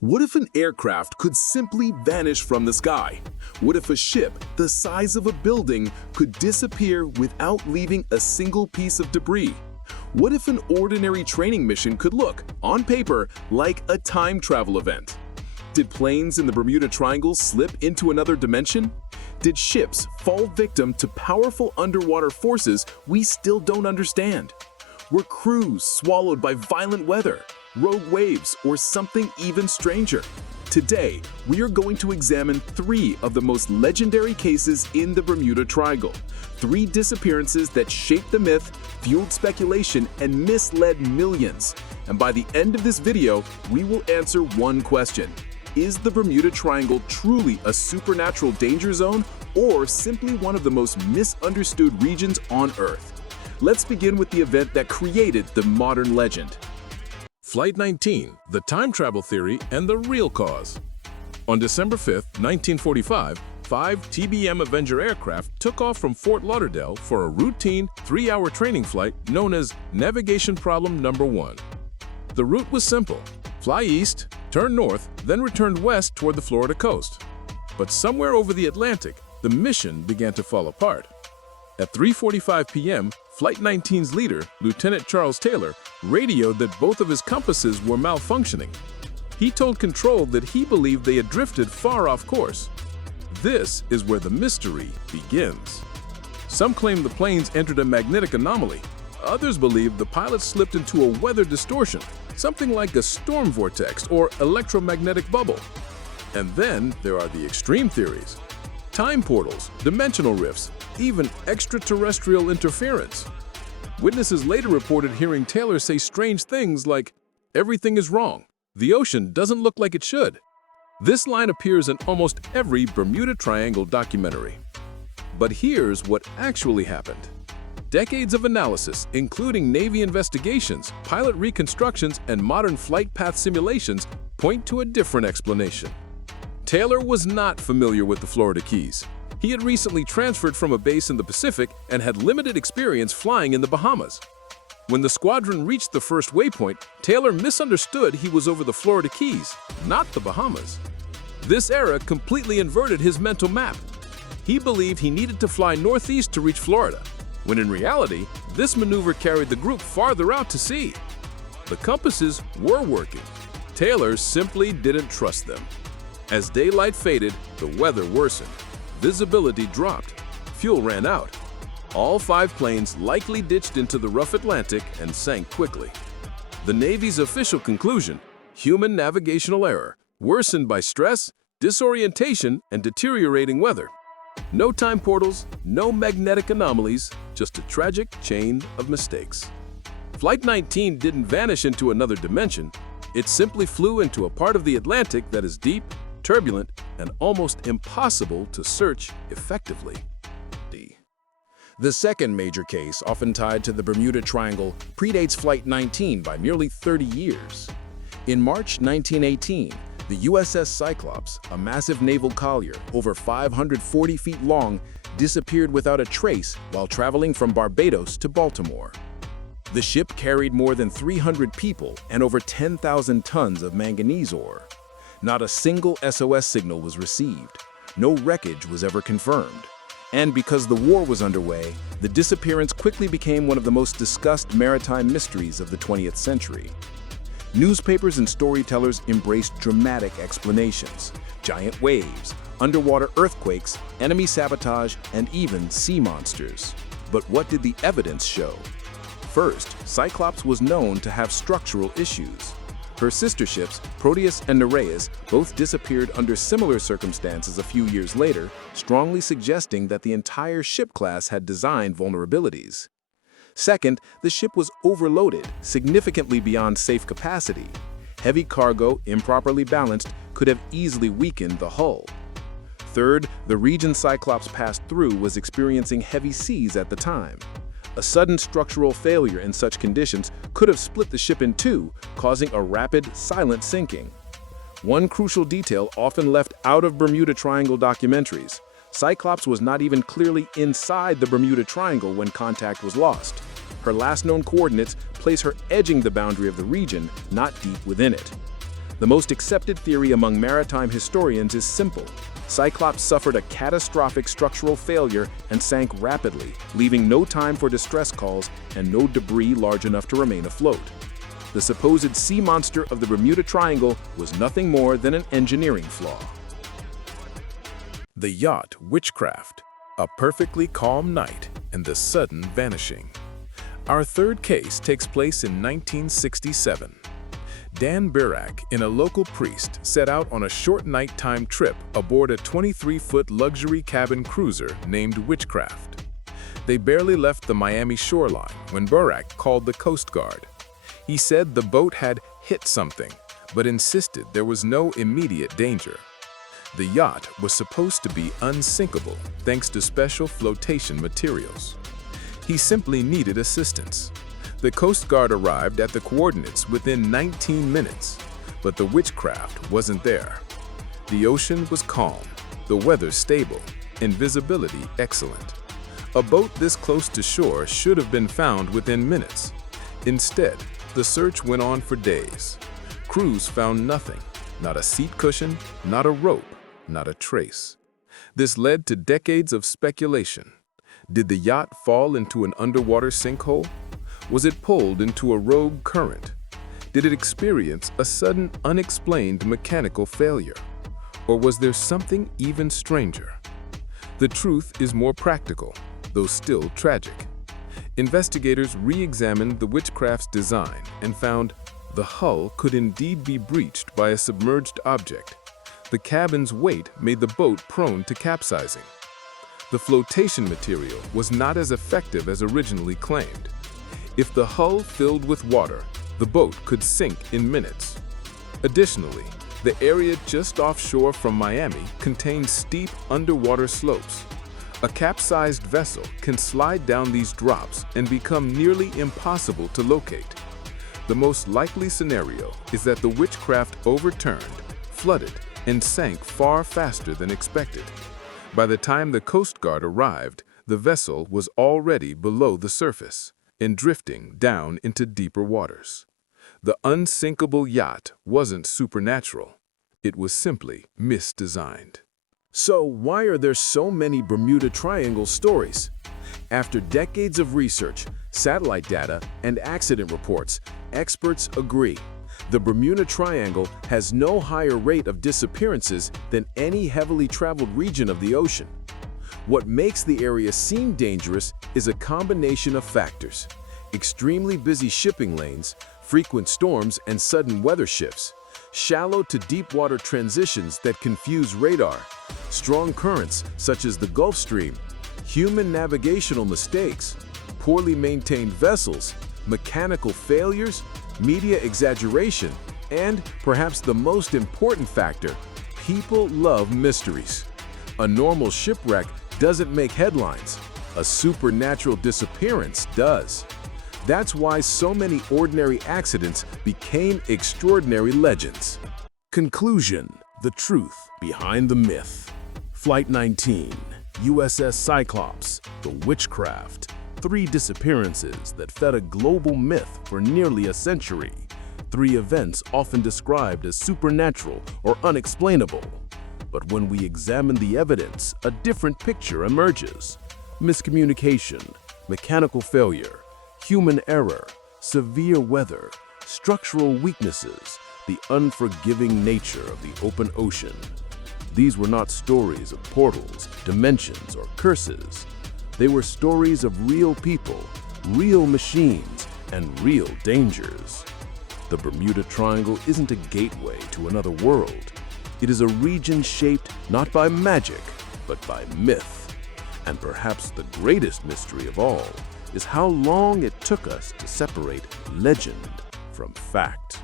What if an aircraft could simply vanish from the sky? What if a ship the size of a building could disappear without leaving a single piece of debris? What if an ordinary training mission could look, on paper, like a time travel event? Did planes in the Bermuda Triangle slip into another dimension? Did ships fall victim to powerful underwater forces we still don't understand? Were crews swallowed by violent weather, rogue waves, or something even stranger? Today, we are going to examine three of the most legendary cases in the Bermuda Triangle. Three disappearances that shaped the myth, fueled speculation, and misled millions. And by the end of this video, we will answer one question. Is the Bermuda Triangle truly a supernatural danger zone, or simply one of the most misunderstood regions on Earth? Let's begin with the event that created the modern legend. Flight 19, the time travel theory and the real cause. On December 5, 1945, 5 TBM Avenger aircraft took off from Fort Lauderdale for a routine 3-hour training flight known as Navigation Problem Number 1. The route was simple: fly east, turn north, then return west toward the Florida coast. But somewhere over the Atlantic, the mission began to fall apart. At 3:45 p.m., Flight 19's leader, Lieutenant Charles Taylor, radioed that both of his compasses were malfunctioning. He told Control that he believed they had drifted far off course. This is where the mystery begins. Some claim the planes entered a magnetic anomaly. Others believe the pilots slipped into a weather distortion, something like a storm vortex or electromagnetic bubble. And then there are the extreme theories: time portals, dimensional rifts, even extraterrestrial interference. Witnesses later reported hearing Taylor say strange things like, "Everything is wrong. The ocean doesn't look like it should." This line appears in almost every Bermuda Triangle documentary. But here's what actually happened. Decades of analysis, including Navy investigations, pilot reconstructions, and modern flight path simulations, point to a different explanation. Taylor was not familiar with the Florida Keys. He had recently transferred from a base in the Pacific and had limited experience flying in the Bahamas. When the squadron reached the first waypoint, Taylor misunderstood he was over the Florida Keys, not the Bahamas. This error completely inverted his mental map. He believed he needed to fly northeast to reach Florida, when in reality, this maneuver carried the group farther out to sea. The compasses were working. Taylor simply didn't trust them. As daylight faded, the weather worsened. Visibility dropped. Fuel ran out. All 5 planes likely ditched into the rough Atlantic and sank quickly. The Navy's official conclusion: human navigational error, worsened by stress, disorientation, and deteriorating weather. No time portals, no magnetic anomalies, just a tragic chain of mistakes. Flight 19 didn't vanish into another dimension. It simply flew into a part of the Atlantic that is deep, turbulent, and almost impossible to search effectively. The second major case, often tied to the Bermuda Triangle, predates Flight 19 by nearly 30 years. In March 1918, the USS Cyclops, a massive naval collier over 540 feet long, disappeared without a trace while traveling from Barbados to Baltimore. The ship carried more than 300 people and over 10,000 tons of manganese ore. Not a single SOS signal was received. No wreckage was ever confirmed. And because the war was underway, the disappearance quickly became one of the most discussed maritime mysteries of the 20th century. Newspapers and storytellers embraced dramatic explanations: giant waves, underwater earthquakes, enemy sabotage, and even sea monsters. But what did the evidence show? First, Cyclops was known to have structural issues. Her sister ships, Proteus and Nereus, both disappeared under similar circumstances a few years later, strongly suggesting that the entire ship class had design vulnerabilities. Second, the ship was overloaded, significantly beyond safe capacity. Heavy cargo, improperly balanced, could have easily weakened the hull. Third, the region Cyclops passed through was experiencing heavy seas at the time. A sudden structural failure in such conditions could have split the ship in two, causing a rapid, silent sinking. One crucial detail often left out of Bermuda Triangle documentaries: Cyclops was not even clearly inside the Bermuda Triangle when contact was lost. Her last known coordinates place her edging the boundary of the region, not deep within it. The most accepted theory among maritime historians is simple. Cyclops suffered a catastrophic structural failure and sank rapidly, leaving no time for distress calls and no debris large enough to remain afloat. The supposed sea monster of the Bermuda Triangle was nothing more than an engineering flaw. The yacht Witchcraft, a perfectly calm night and the sudden vanishing. Our third case takes place in 1967. Dan Birak, a local priest, set out on a short nighttime trip aboard a 23-foot luxury cabin cruiser named Witchcraft. They barely left the Miami shoreline when Birak called the Coast Guard. He said the boat had hit something, but insisted there was no immediate danger. The yacht was supposed to be unsinkable thanks to special flotation materials. He simply needed assistance. The Coast Guard arrived at the coordinates within 19 minutes, but the Witchcraft wasn't there. The ocean was calm, the weather stable, and visibility excellent. A boat this close to shore should have been found within minutes. Instead, the search went on for days. Crews found nothing, not a seat cushion, not a rope, not a trace. This led to decades of speculation. Did the yacht fall into an underwater sinkhole? Was it pulled into a rogue current? Did it experience a sudden, unexplained mechanical failure? Or was there something even stranger? The truth is more practical, though still tragic. Investigators re-examined the Witchcraft's design and found the hull could indeed be breached by a submerged object. The cabin's weight made the boat prone to capsizing. The flotation material was not as effective as originally claimed. If the hull filled with water, the boat could sink in minutes. Additionally, the area just offshore from Miami contains steep underwater slopes. A capsized vessel can slide down these drops and become nearly impossible to locate. The most likely scenario is that the Witchcraft overturned, flooded, and sank far faster than expected. By the time the Coast Guard arrived, the vessel was already below the surface and drifting down into deeper waters. The unsinkable yacht wasn't supernatural. It was simply misdesigned. So why are there so many Bermuda Triangle stories? After decades of research, satellite data, and accident reports, experts agree. The Bermuda Triangle has no higher rate of disappearances than any heavily traveled region of the ocean. What makes the area seem dangerous is a combination of factors: extremely busy shipping lanes, frequent storms and sudden weather shifts, shallow to deep water transitions that confuse radar, strong currents such as the Gulf Stream, human navigational mistakes, poorly maintained vessels, mechanical failures, media exaggeration, and perhaps the most important factor, people love mysteries. A normal shipwreck doesn't make headlines. A supernatural disappearance does. That's why so many ordinary accidents became extraordinary legends. Conclusion: the truth behind the myth. Flight 19, USS Cyclops, the Witchcraft. 3 disappearances that fed a global myth for nearly a century. 3 events often described as supernatural or unexplainable. But when we examine the evidence, a different picture emerges. Miscommunication, mechanical failure, human error, severe weather, structural weaknesses, the unforgiving nature of the open ocean. These were not stories of portals, dimensions, or curses. They were stories of real people, real machines, and real dangers. The Bermuda Triangle isn't a gateway to another world. It is a region shaped not by magic, but by myth. And perhaps the greatest mystery of all is how long it took us to separate legend from fact.